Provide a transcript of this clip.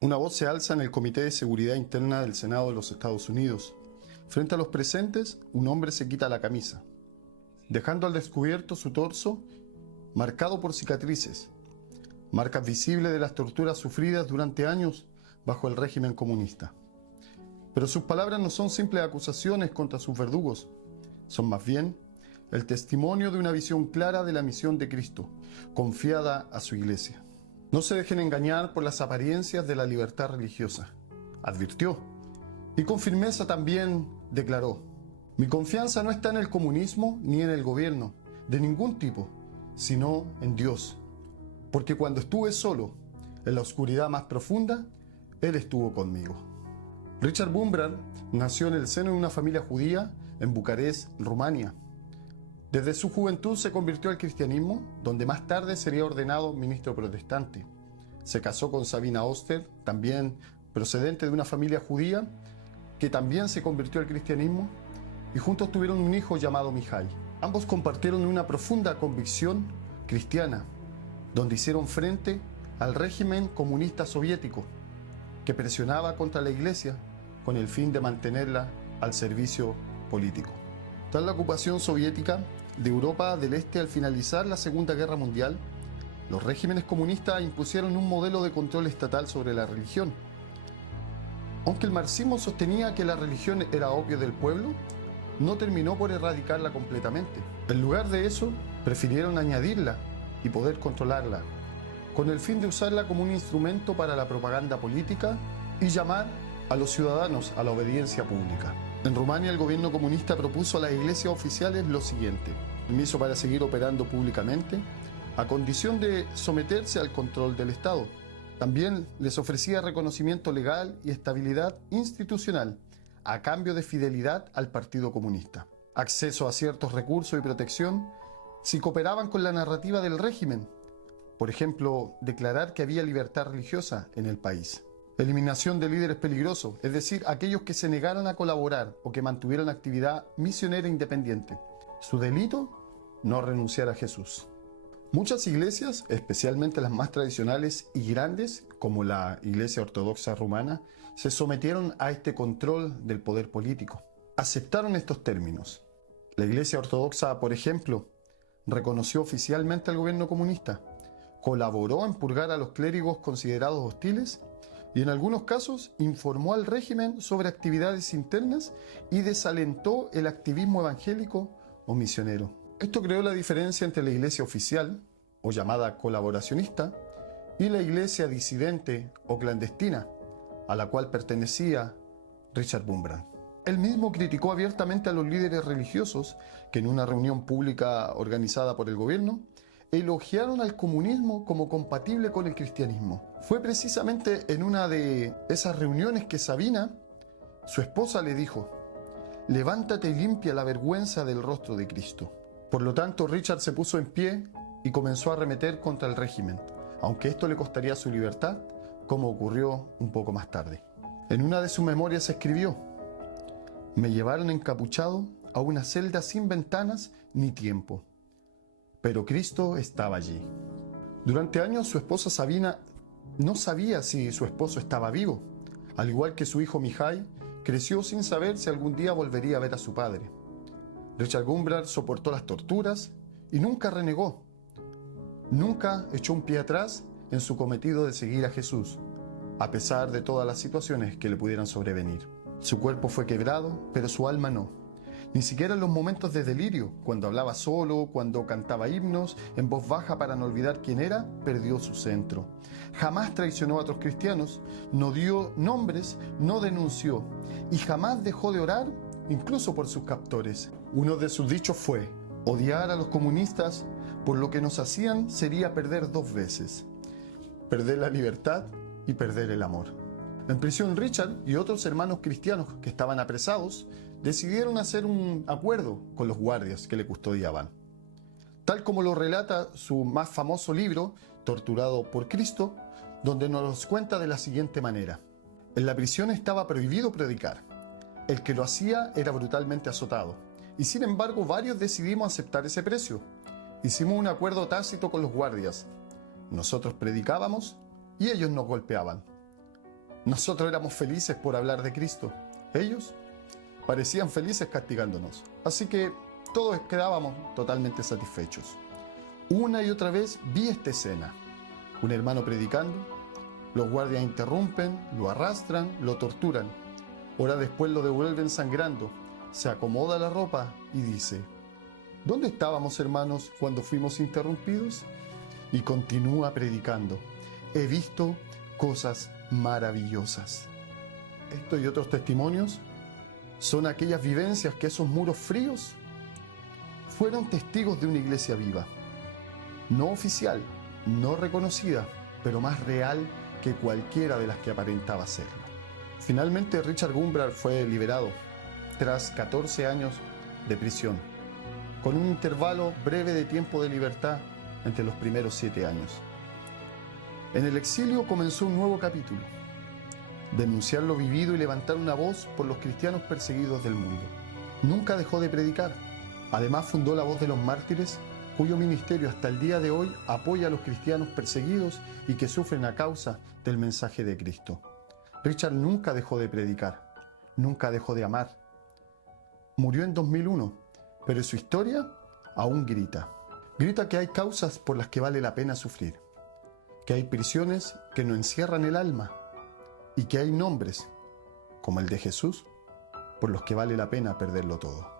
Una voz se alza en el Comité de Seguridad Interna del Senado de los Estados Unidos. Frente a los presentes, un hombre se quita la camisa, dejando al descubierto su torso marcado por cicatrices, marcas visibles de las torturas sufridas durante años bajo el régimen comunista. Pero sus palabras no son simples acusaciones contra sus verdugos, son más bien el testimonio de una visión clara de la misión de Cristo, confiada a su iglesia. No se dejen engañar por las apariencias de la libertad religiosa, advirtió, y con firmeza también declaró: mi confianza no está en el comunismo ni en el gobierno, de ningún tipo, sino en Dios. Porque cuando estuve solo, en la oscuridad más profunda, Él estuvo conmigo. Richard Wurmbrand nació en el seno de una familia judía en Bucarest, Rumania. Desde su juventud se convirtió al cristianismo, donde más tarde sería ordenado ministro protestante. Se casó con Sabina Oster, también procedente de una familia judía, que también se convirtió al cristianismo, y juntos tuvieron un hijo llamado Mihai. Ambos compartieron una profunda convicción cristiana, donde hicieron frente al régimen comunista soviético, que presionaba contra la iglesia con el fin de mantenerla al servicio político. Tras la ocupación soviética de Europa del Este al finalizar la Segunda Guerra Mundial, los regímenes comunistas impusieron un modelo de control estatal sobre la religión. Aunque el marxismo sostenía que la religión era opio del pueblo, no terminó por erradicarla completamente. En lugar de eso, prefirieron añadirla y poder controlarla, con el fin de usarla como un instrumento para la propaganda política y llamar a los ciudadanos a la obediencia pública. En Rumania, el gobierno comunista propuso a las iglesias oficiales lo siguiente: permiso para seguir operando públicamente, a condición de someterse al control del Estado. También les ofrecía reconocimiento legal y estabilidad institucional, a cambio de fidelidad al Partido Comunista. Acceso a ciertos recursos y protección si cooperaban con la narrativa del régimen. Por ejemplo, declarar que había libertad religiosa en el país. Eliminación de líderes peligrosos, es decir, aquellos que se negaran a colaborar o que mantuvieran actividad misionera independiente. Su delito: no renunciar a Jesús. Muchas iglesias, especialmente las más tradicionales y grandes, como la Iglesia Ortodoxa Rumana, se sometieron a este control del poder político. Aceptaron estos términos. La Iglesia Ortodoxa, por ejemplo, reconoció oficialmente al gobierno comunista, colaboró en purgar a los clérigos considerados hostiles y en algunos casos informó al régimen sobre actividades internas y desalentó el activismo evangélico o misionero. Esto creó la diferencia entre la iglesia oficial, o llamada colaboracionista, y la iglesia disidente o clandestina, a la cual pertenecía Richard Wurmbrand. Él mismo criticó abiertamente a los líderes religiosos que en una reunión pública organizada por el gobierno elogiaron al comunismo como compatible con el cristianismo. Fue precisamente en una de esas reuniones que Sabina, su esposa, le dijo: levántate y limpia la vergüenza del rostro de Cristo. Por lo tanto, Richard se puso en pie y comenzó a arremeter contra el régimen, aunque esto le costaría su libertad, como ocurrió un poco más tarde. En una de sus memorias escribió: me llevaron encapuchado a una celda sin ventanas ni tiempo, pero Cristo estaba allí. Durante años su esposa Sabina no sabía si su esposo estaba vivo. Al igual que su hijo Mihai, creció sin saber si algún día volvería a ver a su padre. Richard Wurmbrand soportó las torturas y nunca renegó. Nunca echó un pie atrás en su cometido de seguir a Jesús, a pesar de todas las situaciones que le pudieran sobrevenir. Su cuerpo fue quebrado, pero su alma no. Ni siquiera en los momentos de delirio, cuando hablaba solo, cuando cantaba himnos en voz baja para no olvidar quién era, perdió su centro. Jamás traicionó a otros cristianos, no dio nombres, no denunció y jamás dejó de orar, incluso por sus captores. Uno de sus dichos fue: odiar a los comunistas por lo que nos hacían sería perder dos veces: perder la libertad y perder el amor. En prisión, Richard y otros hermanos cristianos que estaban apresados decidieron hacer un acuerdo con los guardias que le custodiaban. Tal como lo relata su más famoso libro, Torturado por Cristo, donde nos cuenta de la siguiente manera: en la prisión estaba prohibido predicar. El que lo hacía era brutalmente azotado. Y sin embargo, varios decidimos aceptar ese precio. Hicimos un acuerdo tácito con los guardias. Nosotros predicábamos y ellos nos golpeaban. Nosotros éramos felices por hablar de Cristo. Ellos parecían felices castigándonos. Así que todos quedábamos totalmente satisfechos. Una y otra vez vi esta escena. Un hermano predicando, los guardias interrumpen, lo arrastran, lo torturan. Horas después lo devuelven sangrando. Se acomoda la ropa y dice: ¿dónde estábamos, hermanos, cuando fuimos interrumpidos? Y continúa predicando: he visto cosas maravillosas. Estos y otros testimonios son aquellas vivencias que esos muros fríos fueron testigos de una iglesia viva, no oficial, no reconocida, pero más real que cualquiera de las que aparentaba serlo. Finalmente Richard Wurmbrand fue liberado tras 14 años de prisión, con un intervalo breve de tiempo de libertad entre los primeros 7 años. En el exilio comenzó un nuevo capítulo: denunciar lo vivido y levantar una voz por los cristianos perseguidos del mundo. Nunca dejó de predicar. Además fundó La Voz de los Mártires, cuyo ministerio hasta el día de hoy apoya a los cristianos perseguidos y que sufren a causa del mensaje de Cristo. Richard nunca dejó de predicar, nunca dejó de amar. Murió en 2001, pero su historia aún grita. Grita que hay causas por las que vale la pena sufrir, que hay prisiones que no encierran el alma y que hay nombres, como el de Jesús, por los que vale la pena perderlo todo.